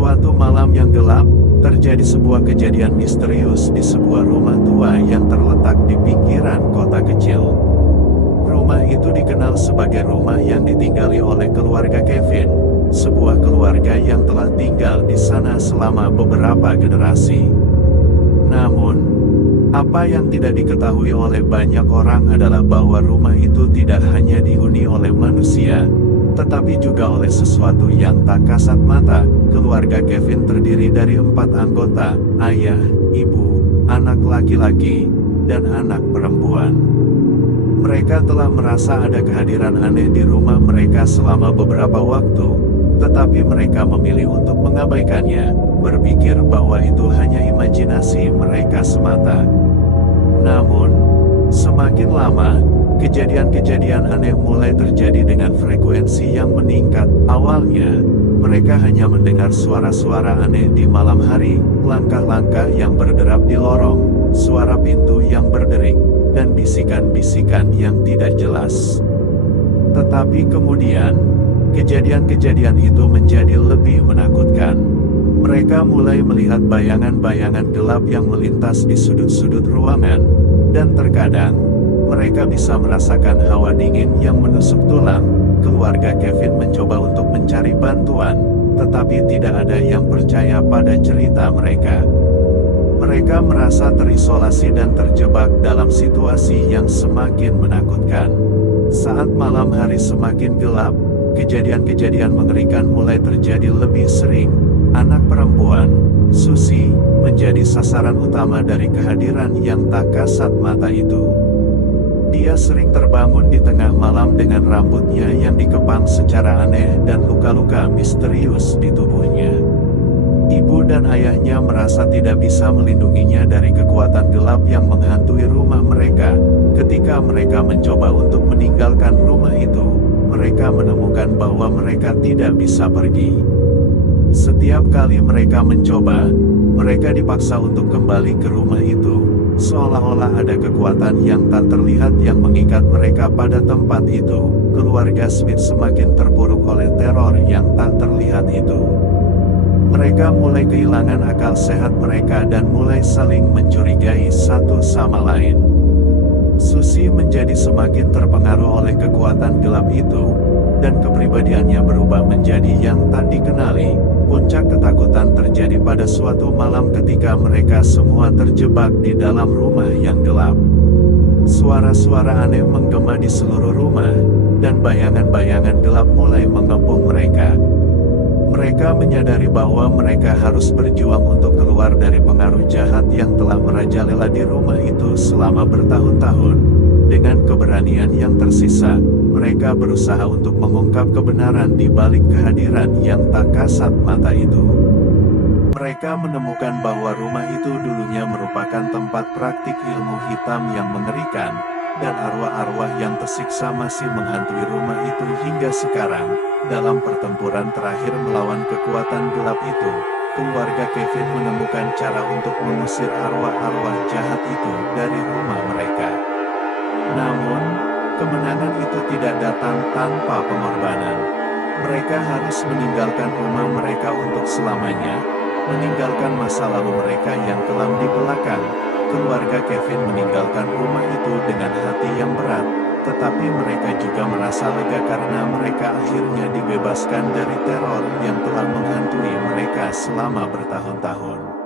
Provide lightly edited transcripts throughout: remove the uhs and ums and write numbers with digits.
Suatu malam yang gelap, terjadi sebuah kejadian misterius di sebuah rumah tua yang terletak di pinggiran kota kecil. Rumah itu dikenal sebagai rumah yang ditinggali oleh keluarga Kevin, sebuah keluarga yang telah tinggal di sana selama beberapa generasi. Namun, apa yang tidak diketahui oleh banyak orang adalah bahwa rumah itu tidak hanya dihuni oleh manusia, tetapi juga oleh sesuatu yang tak kasat mata. Keluarga Kevin terdiri dari 4 anggota, ayah, ibu, anak laki-laki, dan anak perempuan. Mereka telah merasa ada kehadiran aneh di rumah mereka selama beberapa waktu, tetapi mereka memilih untuk mengabaikannya, berpikir bahwa itu hanya imajinasi mereka semata. Namun, semakin lama, kejadian-kejadian aneh mulai terjadi dengan frekuensi yang meningkat. Awalnya, mereka hanya mendengar suara-suara aneh di malam hari, langkah-langkah yang berderap di lorong, suara pintu yang berderik, dan bisikan-bisikan yang tidak jelas. Tetapi kemudian, kejadian-kejadian itu menjadi lebih menakutkan. Mereka mulai melihat bayangan-bayangan gelap yang melintas di sudut-sudut ruangan, dan terkadang, mereka bisa merasakan hawa dingin yang menusuk tulang. Keluarga Kevin mencoba untuk mencari bantuan, tetapi tidak ada yang percaya pada cerita mereka. Mereka merasa terisolasi dan terjebak dalam situasi yang semakin menakutkan. Saat malam hari semakin gelap, kejadian-kejadian mengerikan mulai terjadi lebih sering. Anak perempuan, Susie, menjadi sasaran utama dari kehadiran yang tak kasat mata itu. Dia sering terbangun di tengah malam dengan rambutnya yang dikepang secara aneh dan luka-luka misterius di tubuhnya. Ibu dan ayahnya merasa tidak bisa melindunginya dari kekuatan gelap yang menghantui rumah mereka. Ketika mereka mencoba untuk meninggalkan rumah itu, mereka menemukan bahwa mereka tidak bisa pergi. Setiap kali mereka mencoba, mereka dipaksa untuk kembali ke rumah itu, seolah-olah ada kekuatan yang tak terlihat yang mengikat mereka pada tempat itu. Keluarga Smith semakin terpuruk oleh teror yang tak terlihat itu. Mereka mulai kehilangan akal sehat mereka dan mulai saling mencurigai satu sama lain. Susie menjadi semakin terpengaruh oleh kekuatan gelap itu, dan kepribadiannya berubah menjadi yang tak dikenali. Puncak ketakutan terjadi pada suatu malam ketika mereka semua terjebak di dalam rumah yang gelap. Suara-suara aneh menggema di seluruh rumah, dan bayangan-bayangan gelap mulai mengepung mereka. Mereka menyadari bahwa mereka harus berjuang untuk keluar dari pengaruh jahat yang telah merajalela di rumah itu selama bertahun-tahun. Dengan keberanian yang tersisa, mereka berusaha untuk mengungkap kebenaran di balik kehadiran yang tak kasat mata itu. Mereka menemukan bahwa rumah itu dulunya merupakan tempat praktik ilmu hitam yang mengerikan, dan arwah-arwah yang tersiksa masih menghantui rumah itu hingga sekarang. Dalam pertempuran terakhir melawan kekuatan gelap itu, keluarga Kevin menemukan cara untuk mengusir arwah-arwah jahat itu dari rumah mereka. Namun, kemenangan itu tidak datang tanpa pengorbanan. Mereka harus meninggalkan rumah mereka untuk selamanya, meninggalkan masa lalu mereka yang kelam di belakang. Keluarga Kevin meninggalkan rumah itu dengan hati yang berat, tetapi mereka juga merasa lega karena mereka akhirnya dibebaskan dari teror yang telah menghantui mereka selama bertahun-tahun.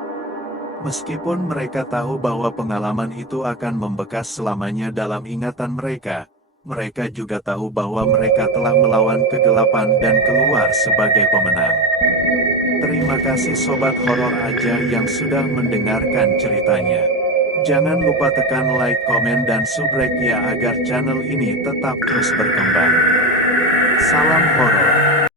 Meskipun mereka tahu bahwa pengalaman itu akan membekas selamanya dalam ingatan mereka, mereka juga tahu bahwa mereka telah melawan kegelapan dan keluar sebagai pemenang. Terima kasih Sobat Horor Aja yang sudah mendengarkan ceritanya. Jangan lupa tekan like, komen, dan subscribe ya agar channel ini tetap terus berkembang. Salam horor.